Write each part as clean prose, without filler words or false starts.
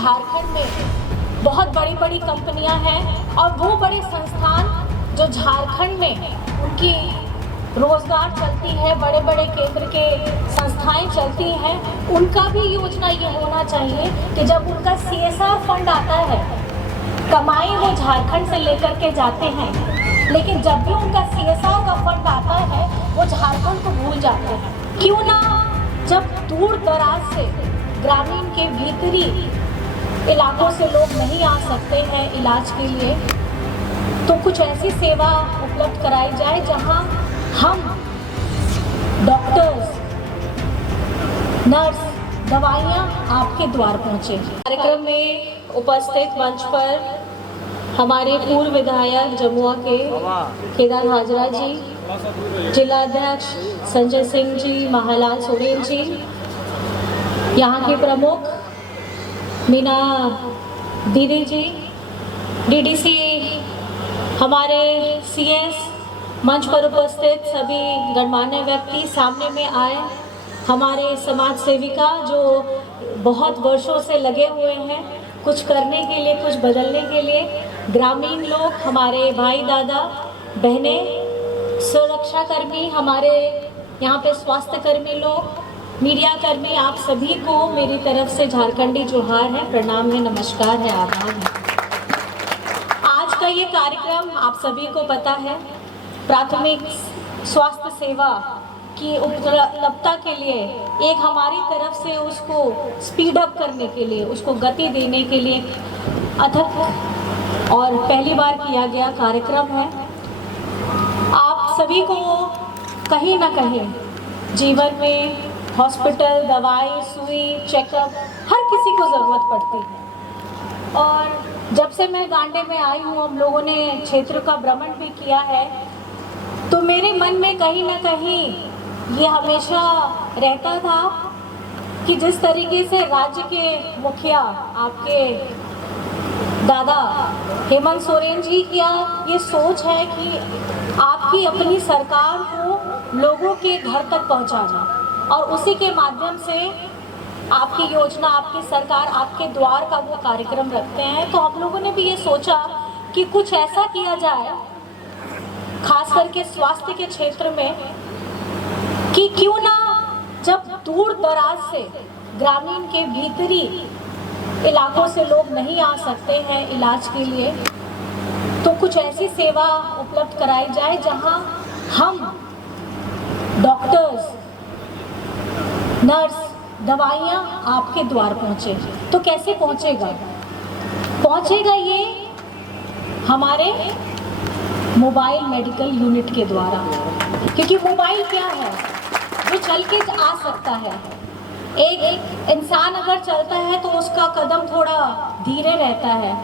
झारखंड में बहुत बड़ी बड़ी कंपनियां हैं और वो बड़े संस्थान जो झारखंड में उनकी रोजगार चलती है, बड़े बड़े केंद्र के संस्थाएं चलती हैं, उनका भी योजना ये होना चाहिए कि जब उनका CSR फंड आता है, कमाई वो झारखंड से लेकर के जाते हैं, लेकिन जब भी उनका CSR का फंड आता है वो झारखंड को भूल जाते हैं। क्यों ना जब दूर दराज से ग्रामीण के भीतरी इलाकों से लोग नहीं आ सकते हैं इलाज के लिए, तो कुछ ऐसी सेवा उपलब्ध कराई जाए जहां हम डॉक्टर्स, नर्स, दवाइयां आपके द्वार पहुंचे। कार्यक्रम में उपस्थित मंच पर हमारे पूर्व विधायक जमुआ के केदार हाजरा जी, जिलाध्यक्ष संजय सिंह जी, महालाल सोरेन जी, यहाँ के प्रमुख मीना दीदी जी, DDC, हमारे CS, मंच पर उपस्थित सभी गणमान्य व्यक्ति, सामने में आए हमारे समाज सेविका जो बहुत वर्षों से लगे हुए हैं कुछ करने के लिए, कुछ बदलने के लिए, ग्रामीण लोग, हमारे भाई दादा बहनें, सुरक्षा कर्मी, हमारे यहाँ पे स्वास्थ्य कर्मी लोग, मीडिया कर्मी, आप सभी को मेरी तरफ से झारखंडी जोहार है, प्रणाम है, नमस्कार है, आभार है। आज का ये कार्यक्रम आप सभी को पता है, प्राथमिक स्वास्थ्य सेवा की उपलब्धता के लिए एक हमारी तरफ से उसको स्पीड अप करने के लिए, उसको गति देने के लिए अथक और पहली बार किया गया कार्यक्रम है। आप सभी को कहीं ना कहीं जीवन में हॉस्पिटल, दवाई, सुई, चेकअप हर किसी को ज़रूरत पड़ती है। और जब से मैं गांडे में आई हूँ, हम लोगों ने क्षेत्र का भ्रमण भी किया है, तो मेरे मन में कहीं ना कहीं ये हमेशा रहता था कि जिस तरीके से राज्य के मुखिया आपके दादा हेमंत सोरेन जी की ये सोच है कि आपकी अपनी सरकार को लोगों के घर तक पहुंचाना और उसी के माध्यम से आपकी योजना, आपकी सरकार आपके द्वार का वो कार्यक्रम रखते हैं। तो हम लोगों ने भी ये सोचा कि कुछ ऐसा किया जाए, खास करके स्वास्थ्य के क्षेत्र में, कि क्यों ना जब दूर दराज से ग्रामीण के भीतरी इलाकों से लोग नहीं आ सकते हैं इलाज के लिए, तो कुछ ऐसी सेवा उपलब्ध कराई जाए जहां हम डॉक्टर्स, नर्स, दवाइयां आपके द्वार पहुंचे। तो कैसे पहुंचेगा? पहुंचेगा ये हमारे मोबाइल मेडिकल यूनिट के द्वारा, क्योंकि मोबाइल क्या है, जो चल के आ सकता है। एक इंसान अगर चलता है तो उसका कदम थोड़ा धीरे रहता है,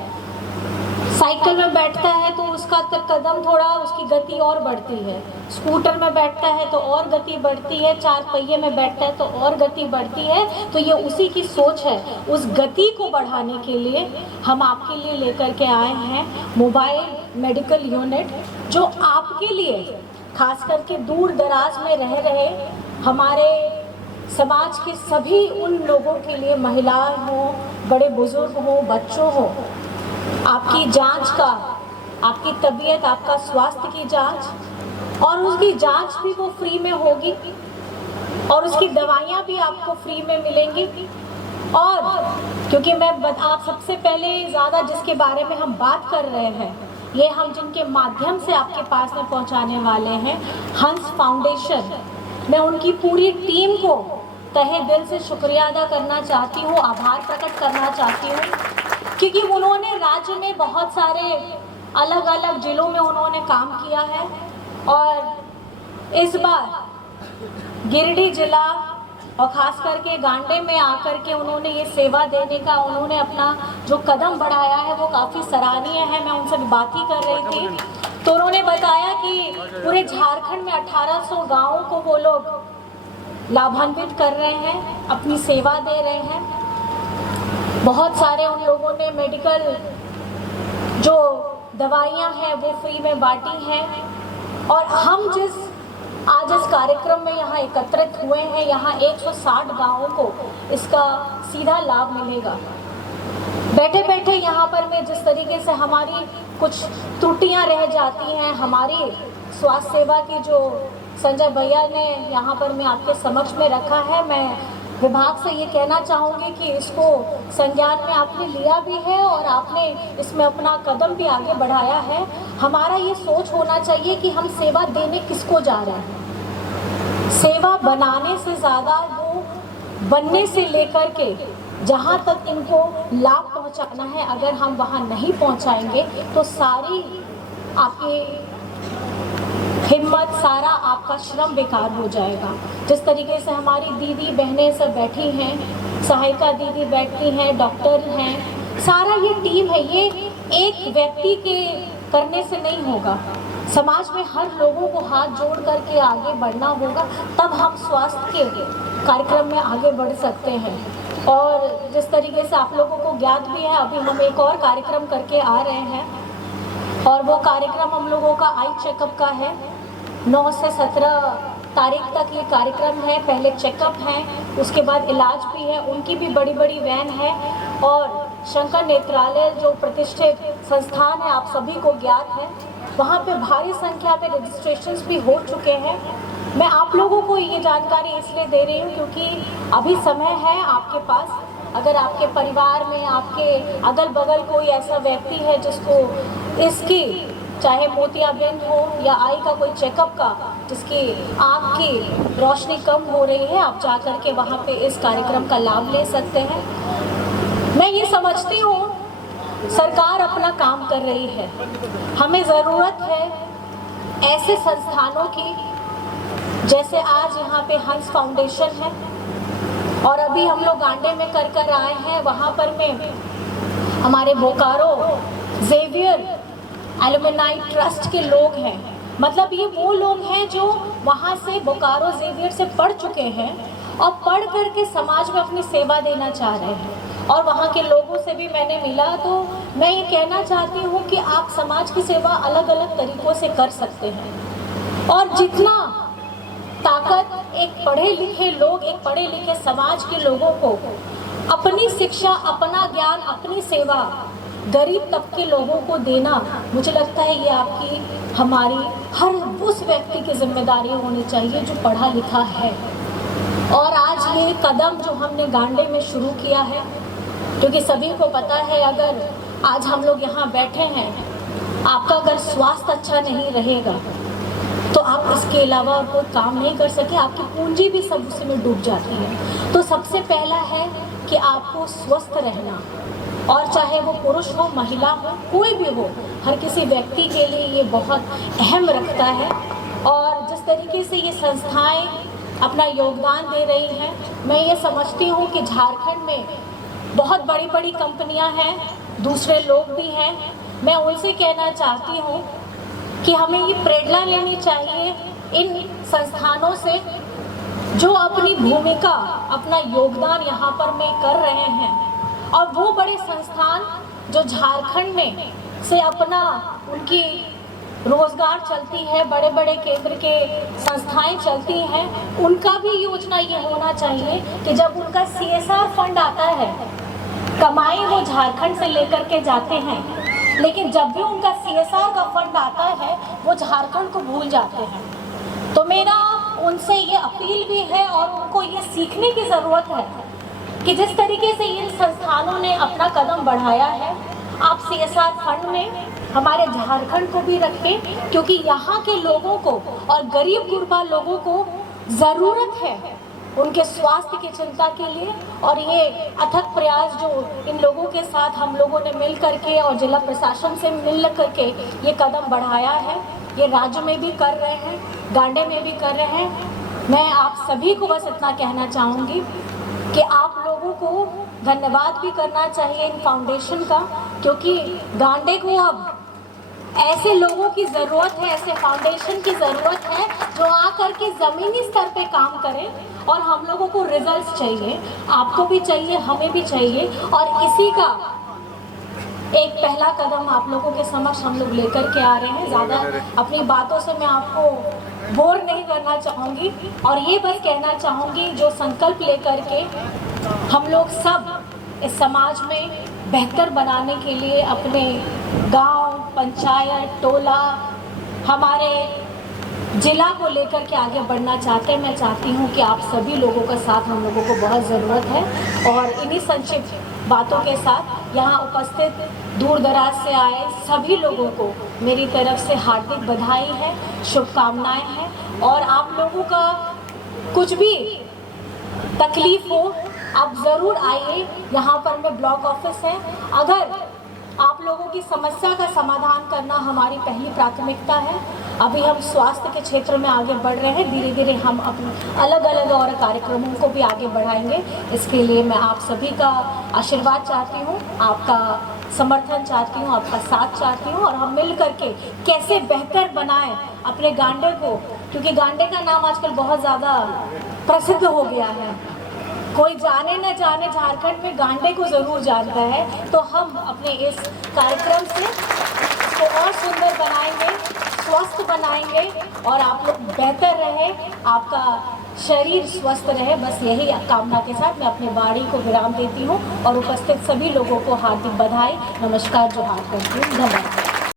साइकिल में बैठता है तो उसका कदम थोड़ा, उसकी गति और बढ़ती है, स्कूटर में बैठता है तो और गति बढ़ती है, चार पहिए में बैठता है तो और गति बढ़ती है। तो ये उसी की सोच है, उस गति को बढ़ाने के लिए हम आपके लिए लेकर के आए हैं मोबाइल मेडिकल यूनिट, जो आपके लिए खास करके दूर दराज में रह रहे हमारे समाज के सभी उन लोगों के लिए, महिलाएं हो, बड़े बुजुर्ग हो, बच्चों हो, आपकी जांच का, आपकी तबीयत, आपका स्वास्थ्य की जांच, और उसकी जांच भी वो फ्री में होगी और उसकी दवाइयाँ भी आपको फ्री में मिलेंगी। और क्योंकि मैं आप सबसे पहले ज़्यादा जिसके बारे में हम बात कर रहे हैं, ये हम जिनके माध्यम से आपके पास में पहुंचाने वाले हैं, हंस फाउंडेशन, मैं उनकी पूरी टीम को तहे दिल से शुक्रिया अदा करना चाहती हूँ, आभार प्रकट करना चाहती हूँ, क्योंकि उन्होंने राज्य में बहुत सारे अलग अलग जिलों में उन्होंने काम किया है और इस बार गिरिडीह जिला और ख़ास करके गांडे में आकर के उन्होंने ये सेवा देने का, उन्होंने अपना जो कदम बढ़ाया है वो काफ़ी सराहनीय है। मैं उनसे बात ही कर रही थी तो उन्होंने बताया कि पूरे झारखंड में 1800 गाँवों को वो लोग लाभान्वित कर रहे हैं, अपनी सेवा दे रहे हैं। बहुत सारे उन लोगों ने मेडिकल जो दवाइयाँ हैं वो फ्री में बांटी हैं। और हम जिस आज इस कार्यक्रम में यहाँ एकत्रित हुए हैं, यहाँ 160 गाँवों को इसका सीधा लाभ मिलेगा। बैठे यहाँ पर में जिस तरीके से हमारी कुछ त्रुटियाँ रह जाती हैं, हमारी स्वास्थ्य सेवा की जो संजय भैया ने यहाँ पर मैं आपके समक्ष में रखा है, मैं विभाग से ये कहना चाहूँगी कि इसको संज्ञान में आपने लिया भी है और आपने इसमें अपना कदम भी आगे बढ़ाया है। हमारा ये सोच होना चाहिए कि हम सेवा देने किसको जा रहे हैं। सेवा बनाने से ज़्यादा वो बनने से लेकर के जहाँ तक इनको लाभ पहुँचाना है, अगर हम वहाँ नहीं पहुँचाएंगे तो सारी आपकी हिम्मत, सारा आपका श्रम बेकार हो जाएगा। जिस तरीके से हमारी दीदी बहनें सब बैठी हैं, सहायिका दीदी बैठती हैं, डॉक्टर हैं, सारा ये टीम है, ये एक व्यक्ति के करने से नहीं होगा। समाज में हर लोगों को हाथ जोड़ करके आगे बढ़ना होगा, तब हम स्वास्थ्य के कार्यक्रम में आगे बढ़ सकते हैं। और जिस तरीके से आप लोगों को ज्ञात भी है, अभी हम एक और कार्यक्रम करके आ रहे हैं और वो कार्यक्रम हम लोगों का आई चेकअप का है। 9 से 17 तारीख तक ये कार्यक्रम है। पहले चेकअप है, उसके बाद इलाज भी है। उनकी भी बड़ी बड़ी वैन है और शंकर नेत्रालय जो प्रतिष्ठित संस्थान है, आप सभी को ज्ञात है, वहाँ पे भारी संख्या में रजिस्ट्रेशंस भी हो चुके हैं। मैं आप लोगों को ये जानकारी इसलिए दे रही हूँ क्योंकि अभी समय है आपके पास। अगर आपके परिवार में, आपके अगल बगल कोई ऐसा व्यक्ति है जिसको इसकी चाहे मोतियाबिंद हो या आई का कोई चेकअप का, जिसकी आँख की रोशनी कम हो रही है, आप जा कर के वहाँ पे इस कार्यक्रम का लाभ ले सकते हैं। मैं ये समझती हूँ सरकार अपना काम कर रही है, हमें ज़रूरत है ऐसे संस्थानों की जैसे आज यहाँ पे हंस फाउंडेशन है और अभी हम लोग गांडे में कर आए हैं। वहाँ पर में हमारे बोकारो जेवियर एलुमनाई ट्रस्ट के लोग हैं, मतलब ये वो लोग हैं जो वहाँ से बोकारो जेवियर से पढ़ चुके हैं और पढ़ करके समाज में अपनी सेवा देना चाह रहे हैं। और वहाँ के लोगों से भी मैंने मिला, तो मैं ये कहना चाहती हूँ कि आप समाज की सेवा अलग अलग तरीक़ों से कर सकते हैं और जितना ताकत एक पढ़े लिखे लोग, एक पढ़े लिखे समाज के लोगों को अपनी शिक्षा, अपना ज्ञान, अपनी सेवा गरीब तबके लोगों को देना, मुझे लगता है ये आपकी, हमारी, हर उस व्यक्ति की जिम्मेदारी होनी चाहिए जो पढ़ा लिखा है। और आज ये कदम जो हमने गांडे में शुरू किया है, क्योंकि सभी को पता है अगर आज हम लोग यहाँ बैठे हैं, आपका अगर स्वास्थ्य अच्छा नहीं रहेगा तो आप इसके अलावा कोई काम नहीं कर सके, आपकी पूंजी भी सब उसमें डूब जाती है। तो सबसे पहला है कि आपको स्वस्थ रहना, और चाहे वो पुरुष हो, महिला हो, कोई भी हो, हर किसी व्यक्ति के लिए ये बहुत अहम रखता है। और जिस तरीके से ये संस्थाएं अपना योगदान दे रही हैं, मैं ये समझती हूँ कि झारखंड में बहुत बड़ी बड़ी कंपनियां हैं, दूसरे लोग भी हैं। मैं उनसे कहना चाहती हूँ कि हमें ये प्रेरणा लेनी चाहिए इन संस्थानों से जो अपनी भूमिका, अपना योगदान यहाँ पर में कर रहे हैं। और वो बड़े संस्थान जो झारखंड में से अपना, उनकी रोजगार चलती है, बड़े बड़े केंद्र के संस्थाएं चलती हैं, उनका भी योजना ये होना चाहिए कि जब उनका CSR फंड आता है, कमाई वो झारखंड से लेकर के जाते हैं, लेकिन जब भी उनका CSR का फंड आता है वो झारखंड को भूल जाते हैं। तो मेरा उनसे ये अपील भी है और उनको ये सीखने की ज़रूरत है कि जिस तरीके से इन संस्थानों ने अपना कदम बढ़ाया है, आप CSR फंड में हमारे झारखंड को भी रखें, क्योंकि यहाँ के लोगों को और गरीब गुरबा लोगों को ज़रूरत है उनके स्वास्थ्य की चिंता के लिए। और ये अथक प्रयास जो इन लोगों के साथ हम लोगों ने मिल करके और जिला प्रशासन से मिल करके ये कदम बढ़ाया है, ये राज्य में भी कर रहे हैं, गांडे में भी कर रहे हैं। मैं आप सभी को बस इतना कहना चाहूँगी कि आप लोगों को धन्यवाद भी करना चाहिए इन फाउंडेशन का, क्योंकि गांडे को अब ऐसे लोगों की ज़रूरत है, ऐसे फाउंडेशन की ज़रूरत है जो आकर के ज़मीनी स्तर पे काम करें। और हम लोगों को रिजल्ट्स चाहिए, आपको भी चाहिए, हमें भी चाहिए। और इसी का एक पहला कदम आप लोगों के समक्ष हम लोग लेकर के आ रहे हैं। ज़्यादा अपनी बातों से मैं आपको बोर नहीं करना चाहूँगी और ये बस कहना चाहूँगी, जो संकल्प लेकर के हम लोग सब इस समाज में बेहतर बनाने के लिए अपने गांव, पंचायत, टोला, हमारे जिला को लेकर के आगे बढ़ना चाहते हैं। मैं चाहती हूं कि आप सभी लोगों का साथ हम लोगों को बहुत ज़रूरत है। और इन्हीं संक्षिप्त बातों के साथ यहाँ उपस्थित दूर दराज से आए सभी लोगों को मेरी तरफ से हार्दिक बधाई है, शुभकामनाएं हैं। और आप लोगों का कुछ भी तकलीफ हो आप ज़रूर आइए, यहाँ पर में ब्लॉक ऑफिस है। अगर आप लोगों की समस्या का समाधान करना हमारी पहली प्राथमिकता है। अभी हम स्वास्थ्य के क्षेत्र में आगे बढ़ रहे हैं, धीरे धीरे हम अपने अलग अलग और कार्यक्रमों को भी आगे बढ़ाएंगे। इसके लिए मैं आप सभी का आशीर्वाद चाहती हूँ, आपका समर्थन चाहती हूँ, आपका साथ चाहती हूँ। और हम मिल करके कैसे बेहतर बनाएं अपने गांडे को, क्योंकि गांडे का नाम आजकल बहुत ज़्यादा प्रसिद्ध हो गया है। कोई जाने न जाने झारखंड में गांडे को ज़रूर जानता है। तो हम अपने इस कार्यक्रम से इसको और सुंदर बनाएंगे, स्वस्थ बनाएंगे और आप लोग बेहतर रहे, आपका शरीर स्वस्थ रहे। बस यही कामना के साथ मैं अपने वाणी को विराम देती हूँ और उपस्थित सभी लोगों को हार्दिक बधाई, नमस्कार, जोहार करती हूँ। धन्यवाद।